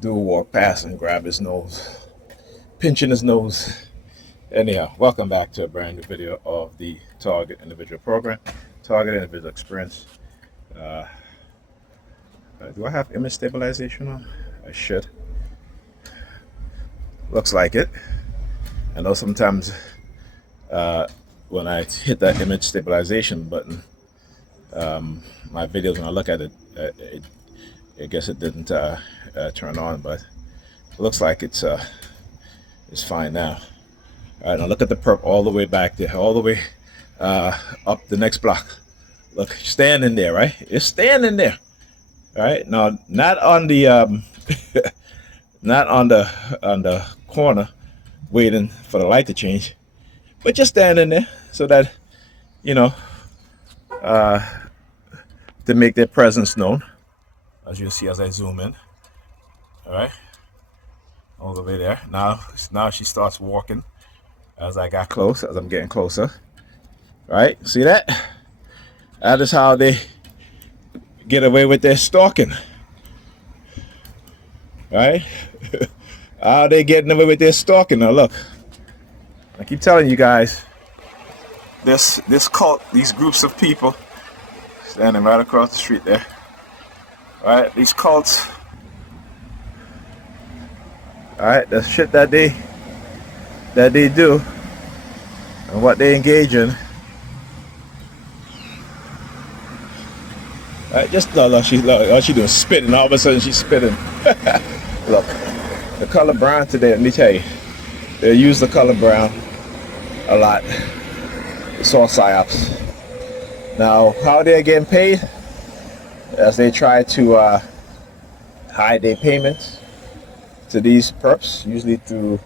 Dude walked past and grabbed his nose, pinching his nose. Anyhow, welcome back to a brand new video of the Target Individual Program, Target Individual Experience. Uh, do I have image stabilization on? I should. Looks like it. I know sometimes when I hit that image stabilization button, my videos, when I look at it, I guess it didn't turn on, but it looks like it's fine now. All right, now look at the perp all the way back there, all the way up the next block. Look, standing there, right? It's standing there. All right, now not on the not on the corner waiting for the light to change, but just standing there so that you know uh, to make their presence known. As you see as I zoom in, all right, all the way there. Now she starts walking as I got close, as I'm getting closer. Right? See that? That is how they get away with their stalking. Right? How they getting away with their stalking? Now look, I keep telling you guys, this cult, these groups of people standing right across the street there. Right? These cults. Alright, the shit that they do and what they engage in. Alright, just look, she doing spitting. All of a sudden she's spitting. Look, the color brown today, let me tell you, they use the color brown a lot. It's all psyops. Now, how they're getting paid? As they try to hide their payments to these perps, usually through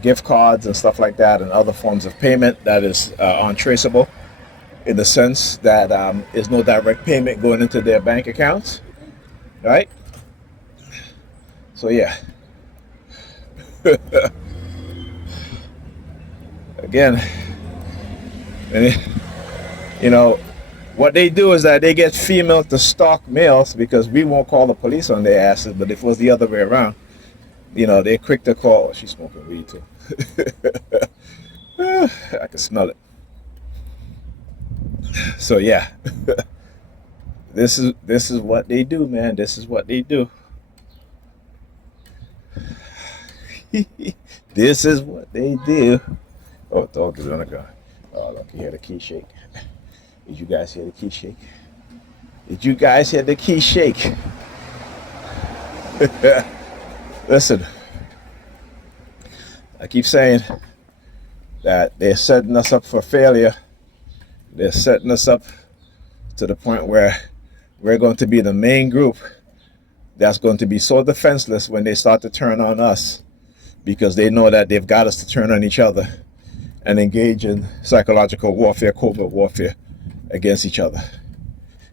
gift cards and stuff like that, and other forms of payment that is untraceable, in the sense that there's no direct payment going into their bank accounts, right? So yeah. Again, what they do is that they get female to stalk males because we won't call the police on their asses, but if it was the other way around, they're quick to call. Oh, she's smoking weed too. I can smell it. So yeah, this is what they do, man. This is what they do. This is what they do. Oh, dog is on the ground. Oh, look, you hear the key shake. Did you guys hear the key shake? Did you guys hear the key shake? Listen, I keep saying that they're setting us up for failure. They're setting us up to the point where we're going to be the main group that's going to be so defenseless when they start to turn on us, because they know that they've got us to turn on each other and engage in psychological warfare, covert warfare against each other.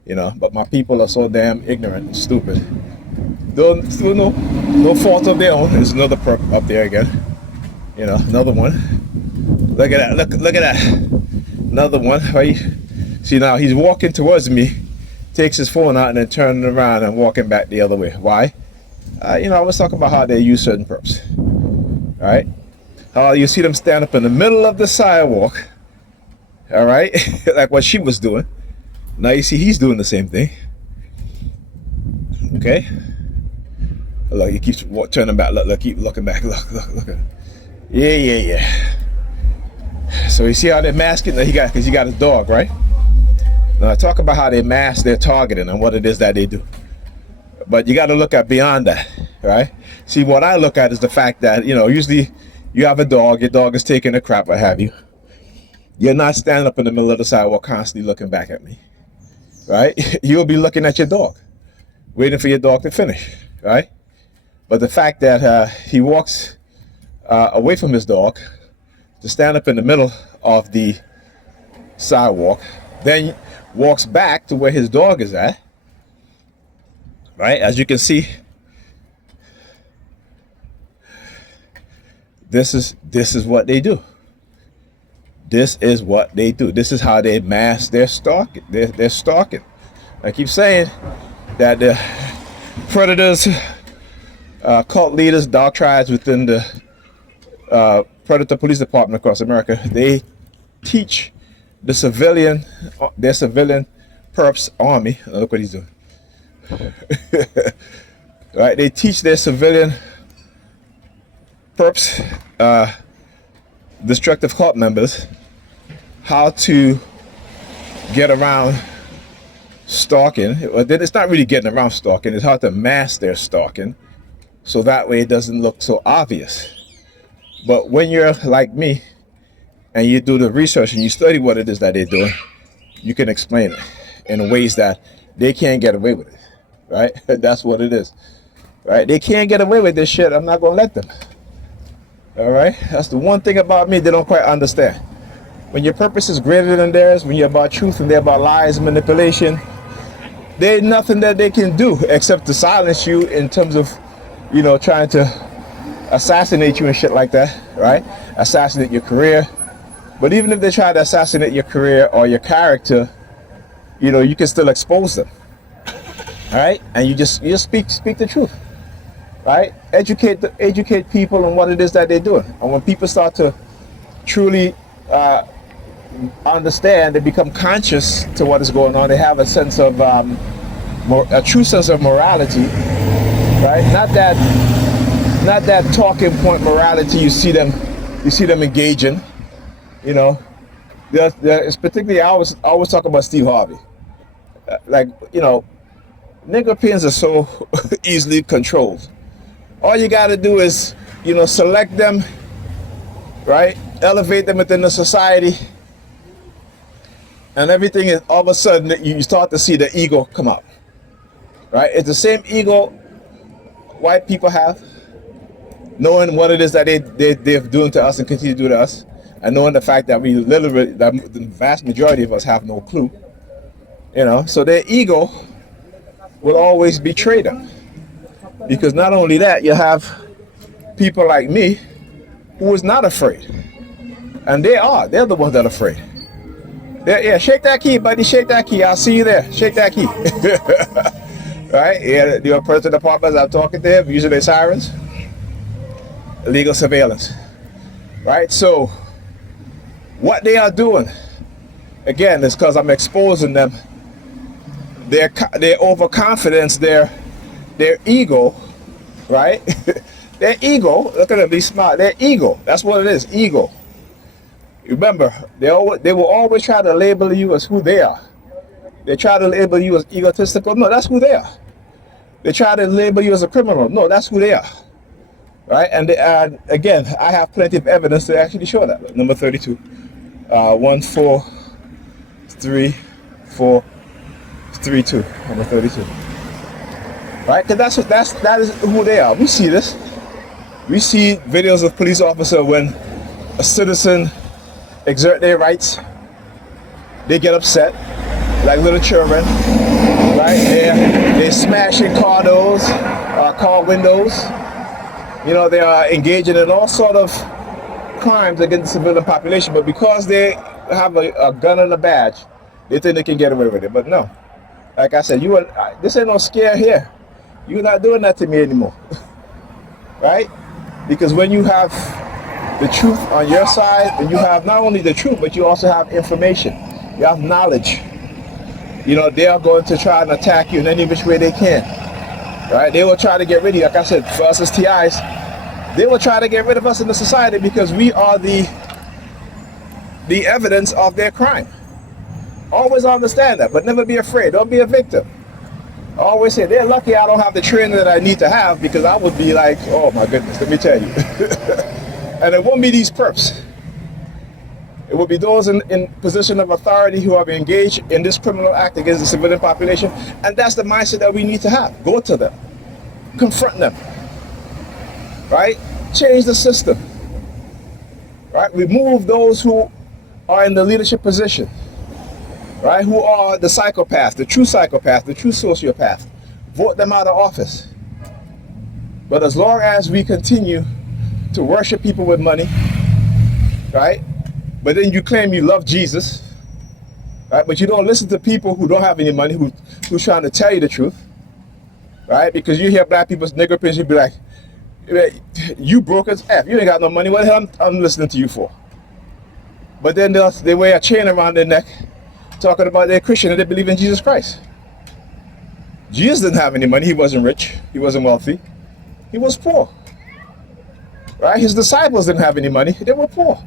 But my people are so damn ignorant and stupid. Still no fault of their own. There's another perp up there again. Another one. Look at that. Look at that. Another one. Right? See, now he's walking towards me, takes his phone out and then turning around and walking back the other way. Why? I was talking about how they use certain perps. All right? How you see them stand up in the middle of the sidewalk. All right? Like what she was doing. Now you see he's doing the same thing. Okay? Look, he keeps turning back. Look, keep looking back. Look. Yeah. So you see how they're masking that because he got his dog, right? Now I talk about how they mask their targeting and what it is that they do. But you got to look at beyond that, right? See, what I look at is the fact that, usually you have a dog, your dog is taking a crap, what have you. You're not standing up in the middle of the sidewalk constantly looking back at me, right? You'll be looking at your dog, waiting for your dog to finish, right? But the fact that he walks away from his dog to stand up in the middle of the sidewalk, then walks back to where his dog is at, right? As you can see, this is what they do. This is what they do. This is how they mask their stalking. They're stalking. I keep saying that the predators cult leaders, dark tribes within the Predator Police Department across America, they teach the civilian, their civilian perps army. Look what he's doing. Right? They teach their civilian perps, destructive cult members, how to get around stalking. It's not really getting around stalking. It's how to mask their stalking, so that way it doesn't look so obvious. But when you're like me and you do the research and you study what it is that they're doing, you can explain it in ways that they can't get away with it, right? That's what it is, right? They can't get away with this shit. I'm not gonna let them. All right, that's the one thing about me they don't quite understand. When your purpose is greater than theirs, when you're about truth and they're about lies and manipulation, there's nothing that they can do except to silence you in terms of, you know, trying to assassinate you and shit like that, right? Assassinate your career. But even if they try to assassinate your career or your character, you know, you can still expose them, all right? And you just speak the truth, right? Educate people on what it is that they're doing. And when people start to truly understand, they become conscious to what is going on. They have a sense of a true sense of morality, right? Not that talking point morality you see them engaging. You know, it's particularly I always talk about Steve Harvey. Like, you know, nigger pins are so easily controlled. All you got to do is, you know, select them, right? Elevate them within the society, and everything is all of a sudden you start to see the ego come out, right? It's the same ego white people have, knowing what it is that they're doing to us and continue to do to us, and knowing the fact that that the vast majority of us have no clue, you know. So their ego will always betray them, because not only that, you have people like me who is not afraid, and they're the ones that are afraid. Yeah, shake that key, buddy, shake that key. I'll see you there. Shake that key. Right? Yeah, the person departments I'm talking to him, using their sirens, illegal surveillance. Right? So what they are doing, again, is because I'm exposing them, their overconfidence, their ego, right? Their ego, look at them, be smart. Their ego, that's what it is, ego. Remember, they will always try to label you as who they are. They try to label you as egotistical. No, that's who they are. They try to label you as a criminal. No, that's who they are. Right? And again, I have plenty of evidence to actually show that. Number 32. 1, 4, 3, 4, 3, 2. Number 32. Right? Because that is who they are. We see this. We see videos of police officer when a citizen exert their rights, they get upset like little children, right? They're smashing car doors, car windows. You know, they are engaging in all sort of crimes against the civilian population, but because they have a gun and a badge, they think they can get away with it. But no, like I said, this ain't no scare here. You're not doing that to me anymore, right? Because when you have the truth on your side, and you have not only the truth, but you also have information, you have knowledge, you know, they are going to try and attack you in any which way they can, right? They will try to get rid of you. Like I said, for us as TIs, they will try to get rid of us in the society because we are the evidence of their crime. Always understand that, but never be afraid. Don't be a victim. I always say, they're lucky I don't have the training that I need to have, because I would be like, oh my goodness, let me tell you. And it won't be these perps. It will be those in position of authority who have engaged in this criminal act against the civilian population. And that's the mindset that we need to have. Go to them. Confront them. Right? Change the system. Right? Remove those who are in the leadership position. Right? Who are the psychopaths, the true sociopath. Vote them out of office. But as long as we continue to worship people with money, right? But then you claim you love Jesus, right? But you don't listen to people who don't have any money, who's trying to tell you the truth, right? Because you hear black people's nigger pins, you be like, You broke as F. You ain't got no money. What the hell I'm listening to you for? But then they wear a chain around their neck talking about they're Christian and they believe in Jesus Christ. Jesus didn't have any money. He wasn't rich. He wasn't wealthy. He was poor. Right? His disciples didn't have any money. They were poor.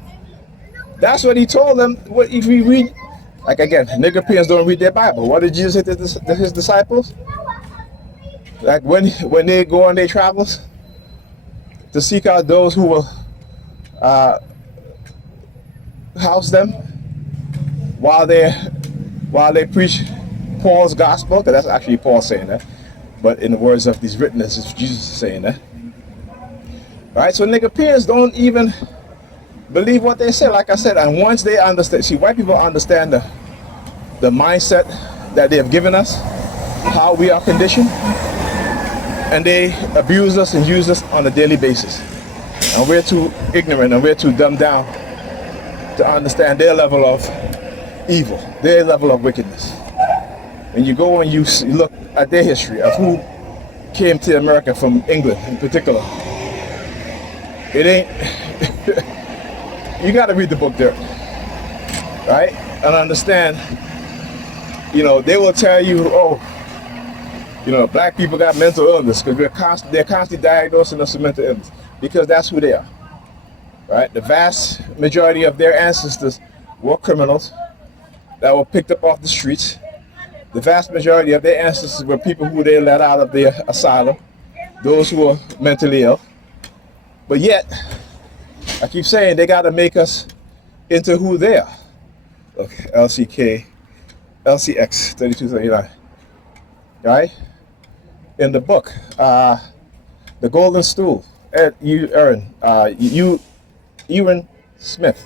That's what he told them. What if we read, like again, Nicopians don't read their Bible. What did Jesus say to his disciples? Like when they go on their travels to seek out those who will house them while they preach Paul's gospel, because that's actually Paul saying that, but in the words of these witnesses, it's Jesus saying that. Right? So Nicopians don't even believe what they say, like I said, and once they understand, see, white people understand the mindset that they have given us, how we are conditioned, and they abuse us and use us on a daily basis. And we're too ignorant and we're too dumbed down to understand their level of evil, their level of wickedness. When you go and you look at their history of who came to America from England in particular, it ain't, you gotta read the book there, right? And understand, they will tell you, black people got mental illness because they're constantly diagnosing us with mental illness because that's who they are, right? The vast majority of their ancestors were criminals that were picked up off the streets. The vast majority of their ancestors were people who they let out of the asylum, those who were mentally ill. But yet, I keep saying they got to make us into who they are. Look, LCX 3239, right? In the book, The Golden Stool, Aaron Smith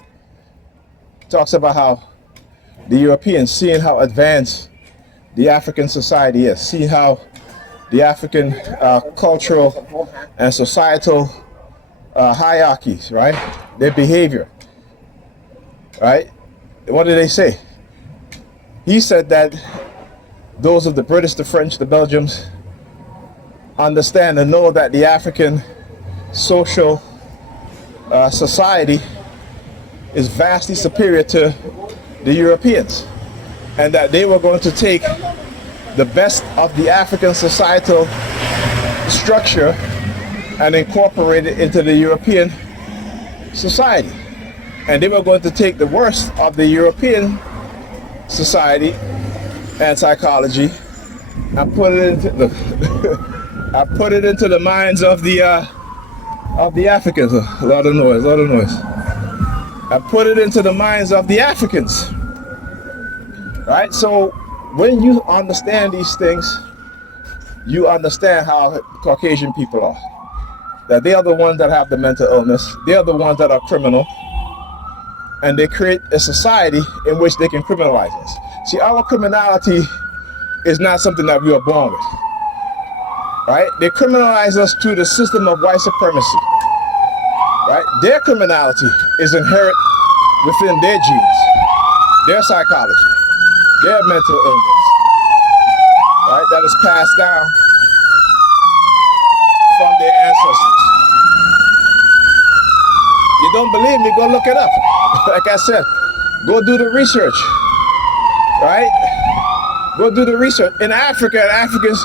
talks about how the Europeans, seeing how advanced the African society is, seeing how the African cultural and societal hierarchies, right? Their behavior, right? What did they say? He said that those of the British, the French, the Belgians understand and know that the African social society is vastly superior to the Europeans, and that they were going to take the best of the African societal structure and incorporate it into the European society. And they were going to take the worst of the European society and psychology and put it into the minds of the Africans. A lot of noise. I put it into the minds of the Africans. Right? So when you understand these things, you understand how Caucasian people are. That they are the ones that have the mental illness. They are the ones that are criminal. And they create a society in which they can criminalize us. See, our criminality is not something that we are born with. Right? They criminalize us through the system of white supremacy. Right? Their criminality is inherent within their genes, their psychology, their mental illness. Right? That is passed down from their ancestors. You don't believe me? Go look it up. Like I said, go do the research. Right? Go do the research. In Africa, Africans,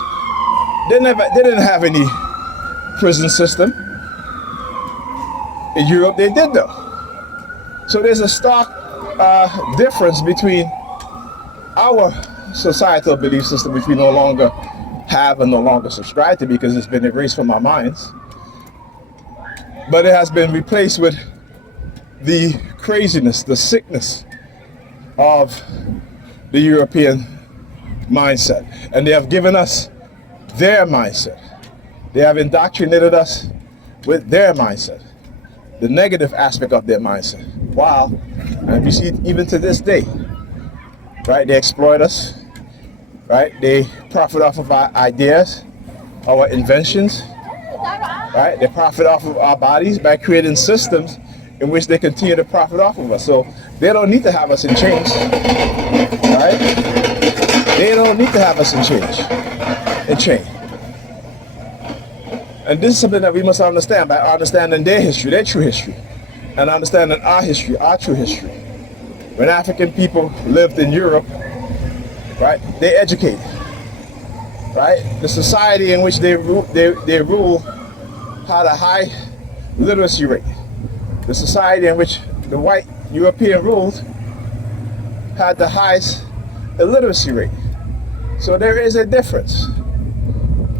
they didn't have any prison system. In Europe, they did though. So there's a stark difference between our societal belief system, which we no longer have and no longer subscribe to because it's been erased from our minds. But it has been replaced with the craziness, the sickness of the European mindset. And they have given us their mindset. They have indoctrinated us with their mindset, the negative aspect of their mindset. Wow. And you see, even to this day, right, they exploit us, right? They profit off of our ideas, our inventions, right? They profit off of our bodies by creating systems in which they continue to profit off of us. So they don't need to have us in chains, right? They don't need to have us in chain. And this is something that we must understand by understanding their history, their true history, and understanding our history, our true history. When African people lived in Europe, right, they educated, right? The society in which they rule had a high literacy rate. The society in which the white European ruled had the highest illiteracy rate. So there is a difference,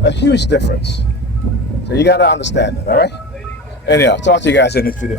a huge difference. So you got to understand it, all right? Anyhow, talk to you guys in this video.